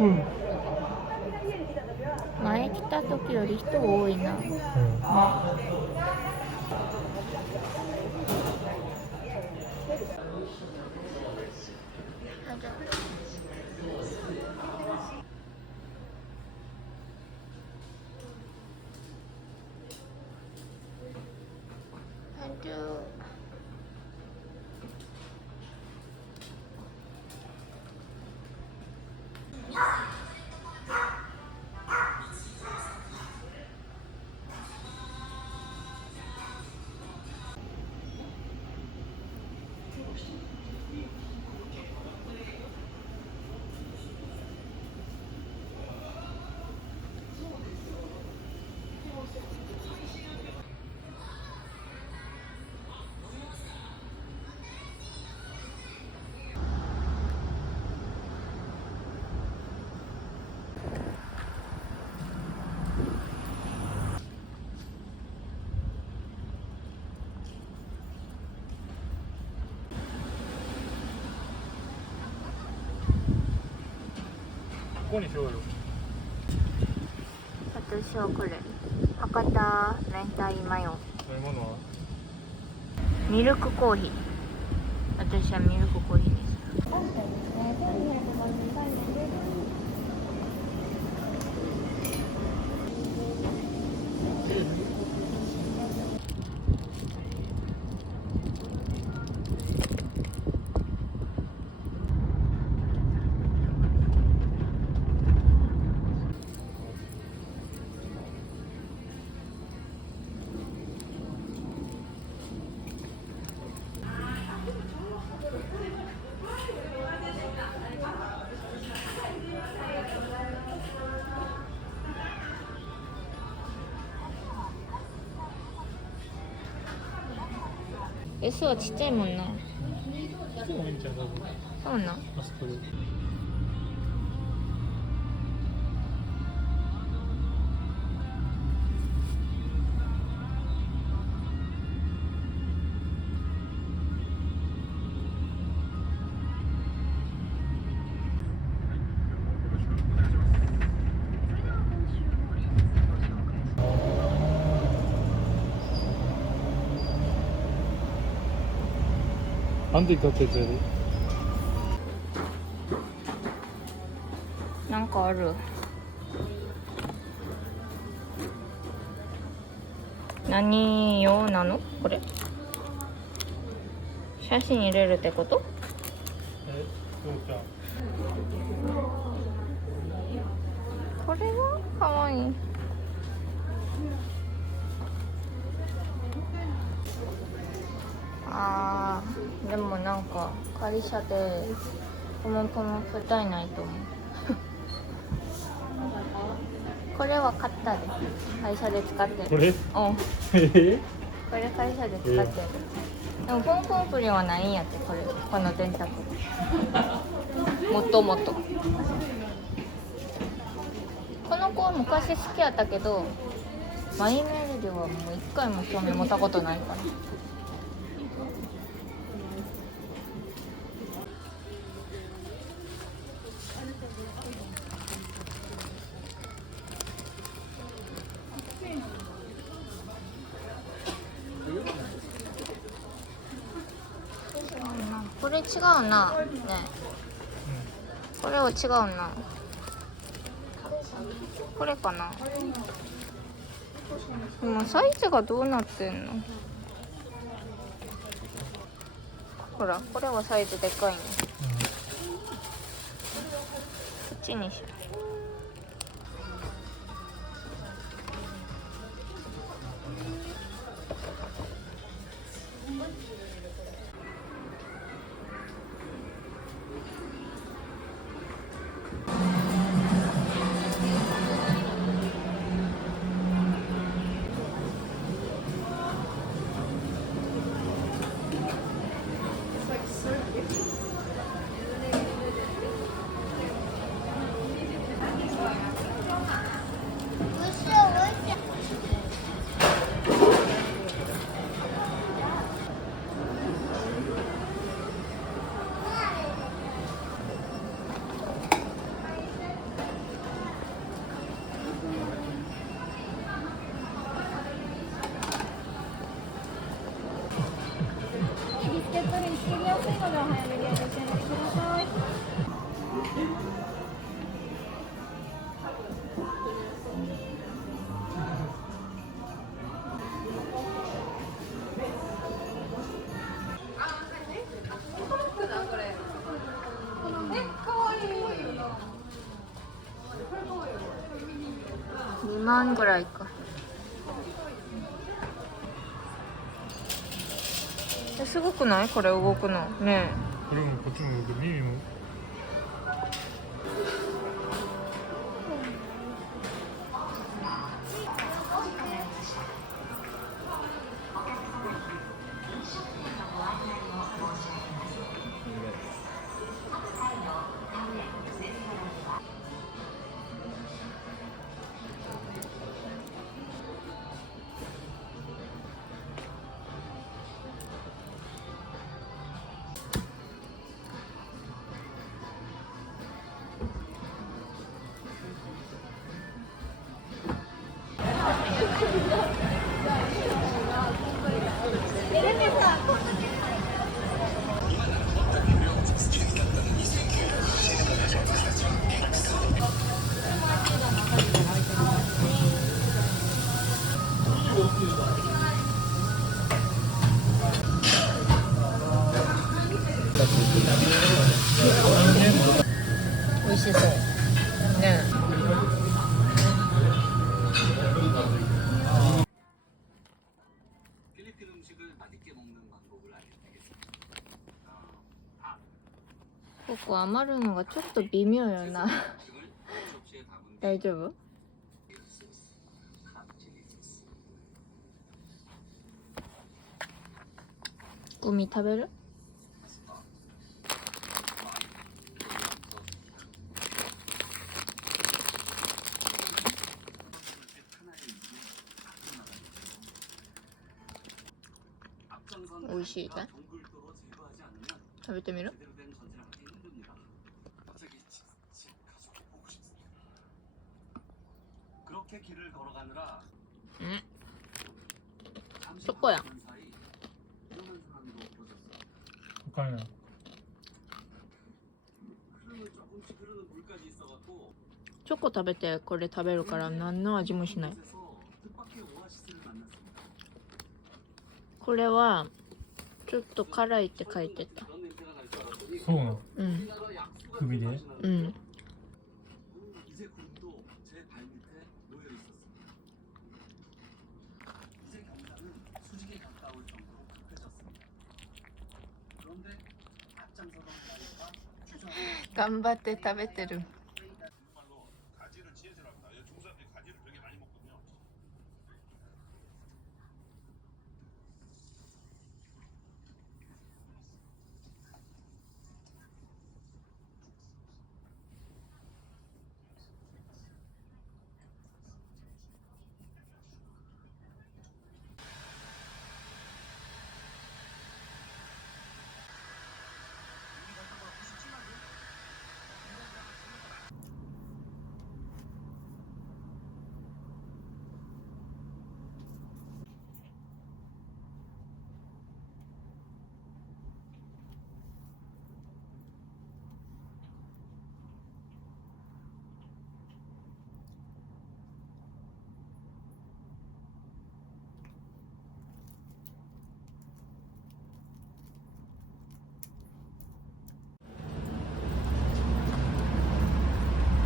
うん。前来た時より人多いな。ここにしようよ。私はこれ博多明太マヨ飲み物はミルクコーヒー。私はミルクコーヒーです。S はちっちゃいもんな。そうなん。あそこで。なんで買ってたやつなんかある。何用なのこれ。写真入れるってこと？そうちゃん。これはかわいい。あー、でもなんか会社でポモポモ使えないと思う。これは買ったで。会社で使ってる。これ？うん。えこれ会社で使ってる。でもポンポンプリはないんやって、これ。この電卓。もともと。この子は昔好きやったけど、マイメールではもう一回も興味持ったことないから。これ違うな。ね。これは違うな。これかな。でもサイズがどうなってんの？ほら、これはサイズでかいね。こっちにしよう。2万ぐらいか。すごくないこれ動くのね。これもこっちも動く、耳も。美味しそうね。ここ余るのがちょっと微妙よな。大丈夫？ゴミ食べる？美味しいかい？食べてみる？チョコや。他にない。チョコ食べてこれ食べるから何の味もしない。これはちょっと辛いって書いてた。そうなの？うん。首で？うん。頑張って食べてる。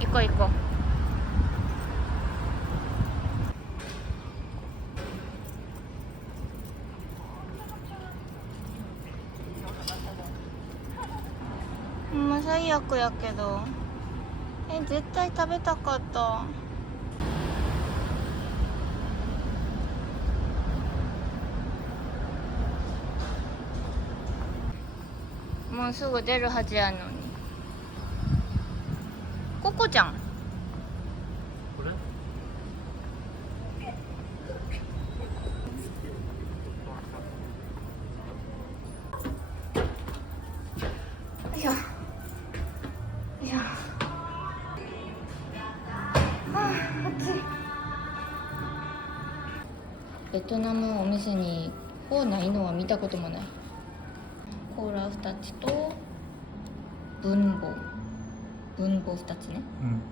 行こう行こう。まあ最悪やけど、絶対食べたかった。もうすぐ出るはずやのに。ココちゃん。これ？よいしょ。よいしょ。暑い。ベトナムお店にフォーないのは見たこともない。コーラ2つと分母2つね。うん。うん。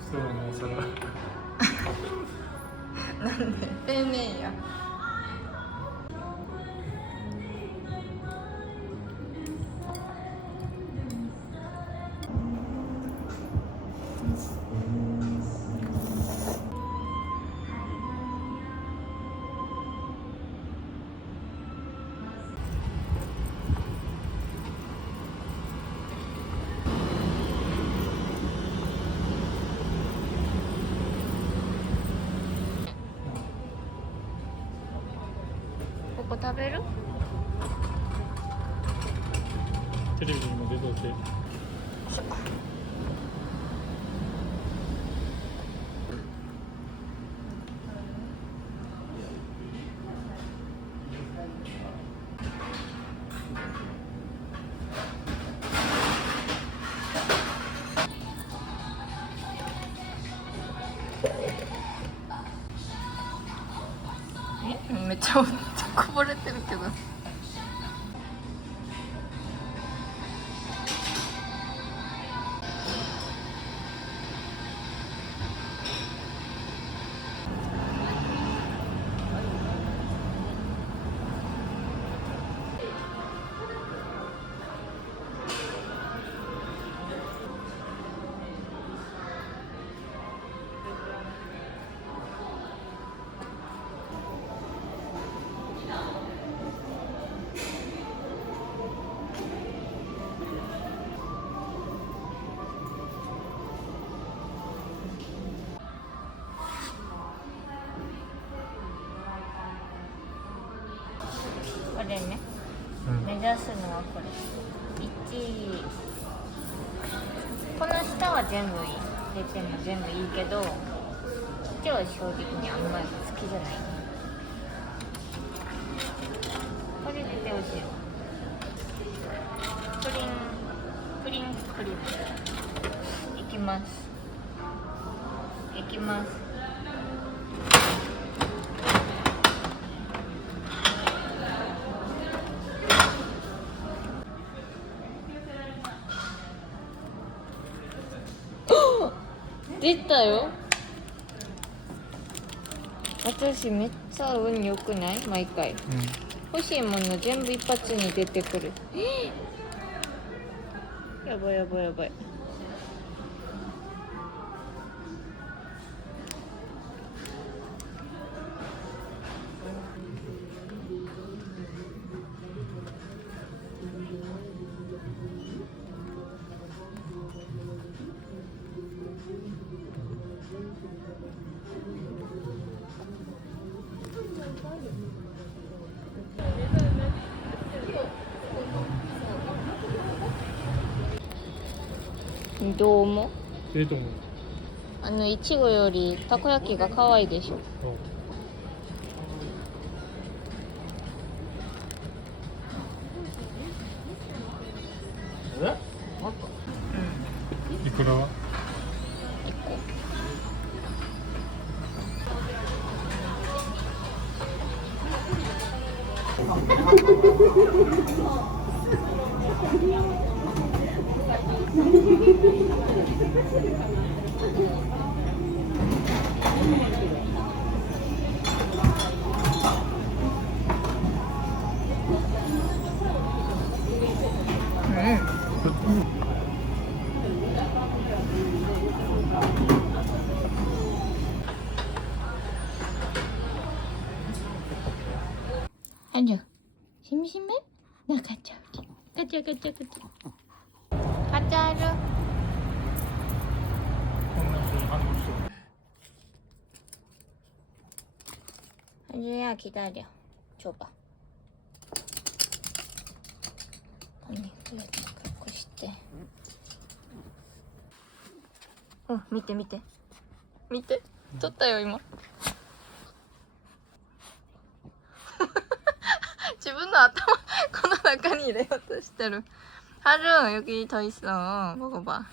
そうのお皿。なんで平面や。テレビにも出とって。めっちゃこぼれてるけど。これね、目指すのはこれ1、この下は全部いい、出ても全部いいけど、こっちは正直にあんまり好きじゃない。これ出てほしいわ。プリンクリームいきます。いきます。出たよ。私めっちゃ運良くない？毎回、欲しいもの全部一発に出てくる。やばいやばいやばい。どう思う？いいと思う。いちごよりたこ焼きが可愛いでしょ。え？あった。いくらは？아니요. 심심해? 나 가자. 가자. 가자. 한주야 기다려. 줘봐. 언니 그래 갖고 싶대. 見て撮ったよ今。自分の頭この中に入れようとしてる。하루 여기 더 있어. 먹어봐.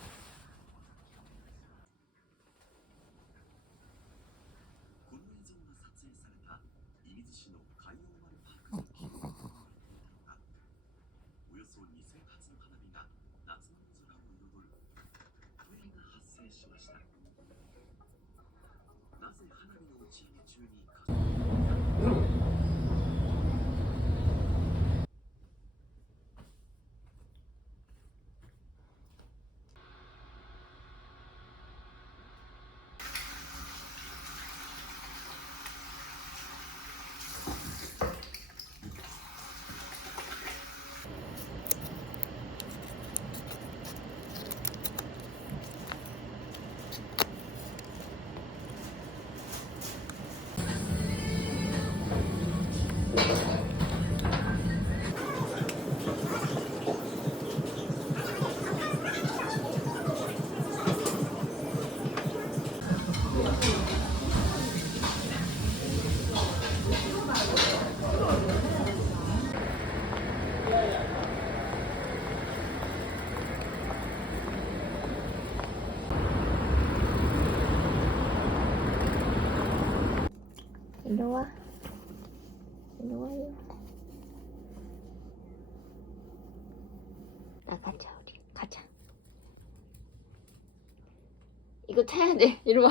일로와. 일로와요. 나가자, 우리. 가자. 이거 타야 돼. 이리 와.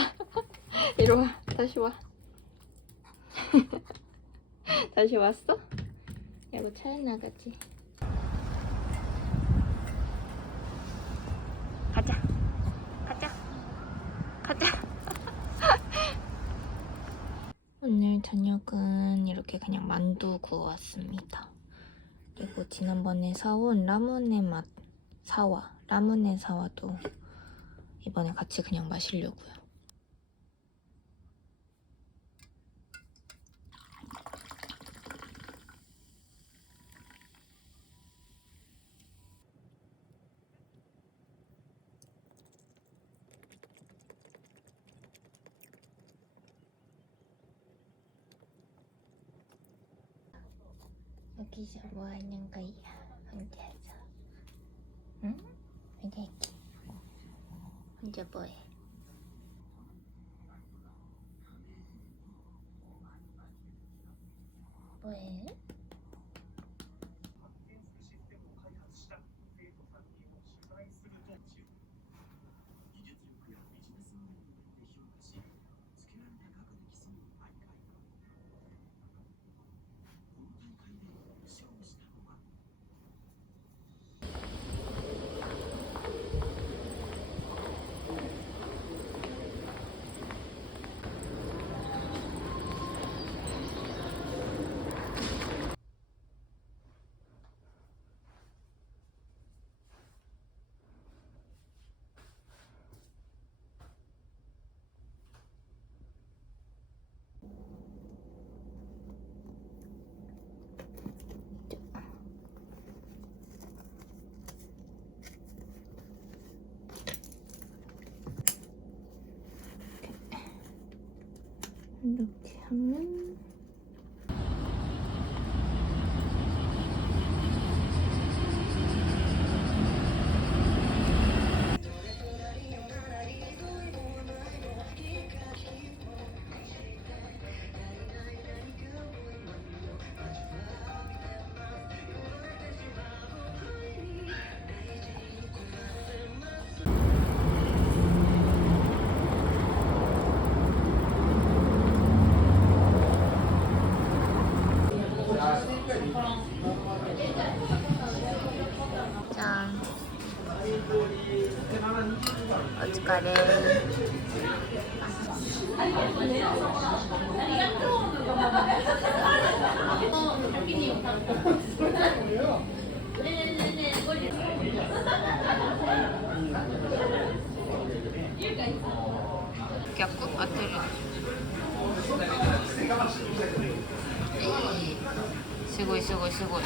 이리 와. 다시 와. 다시 왔어? 이거 차에 나가지. 가자. 가자. 가자. 오늘 저녁은 이렇게 그냥 만두 구워왔습니다. 그리고 지난번에 사온 라무네 맛 사와, 라무네 사와도 이번에 같이 그냥 마시려고요. 여기서 뭐 하는 거야? 혼자서. 응? 여기 혼자 뭐해? 뭐해? 이렇게 하면 짠. 어떡하래. 겹국 어때요?すごいすごいすごい。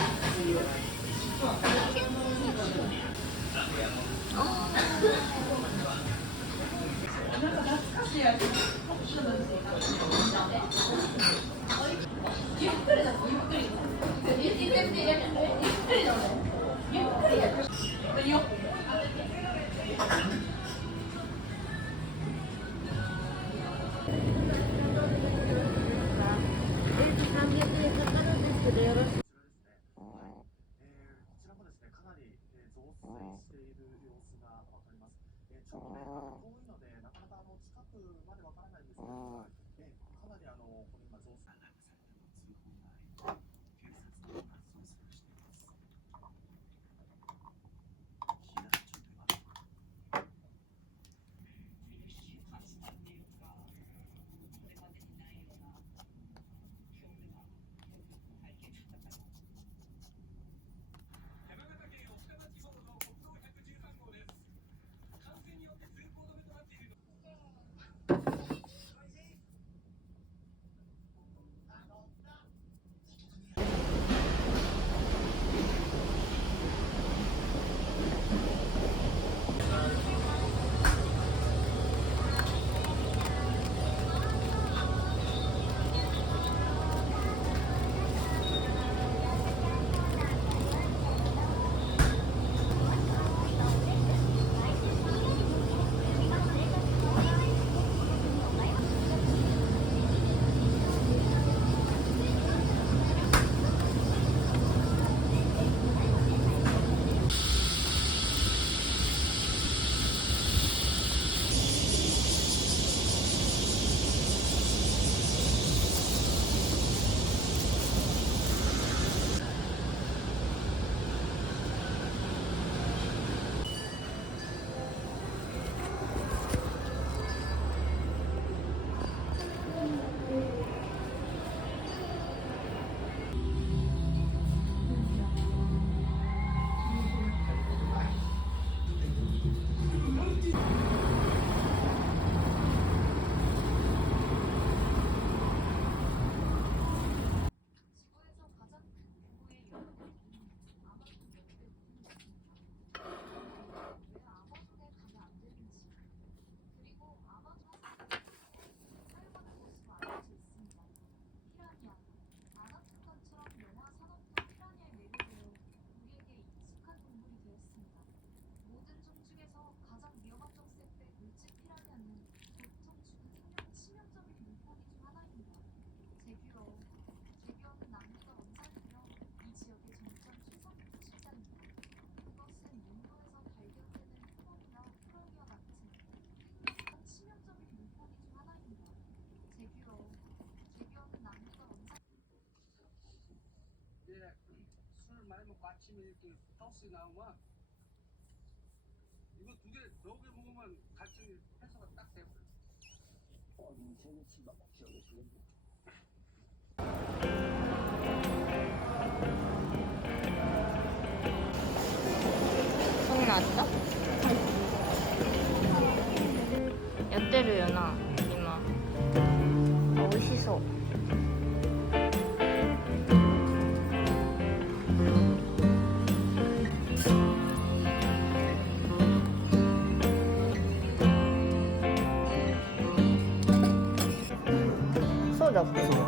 아침에 이렇게 떡이 나오면 이거 두 개 넣게 먹으면 같이 해서가 딱 돼요. 속 나왔어? やってるよな今。あ、美味しそう。そうだっけ？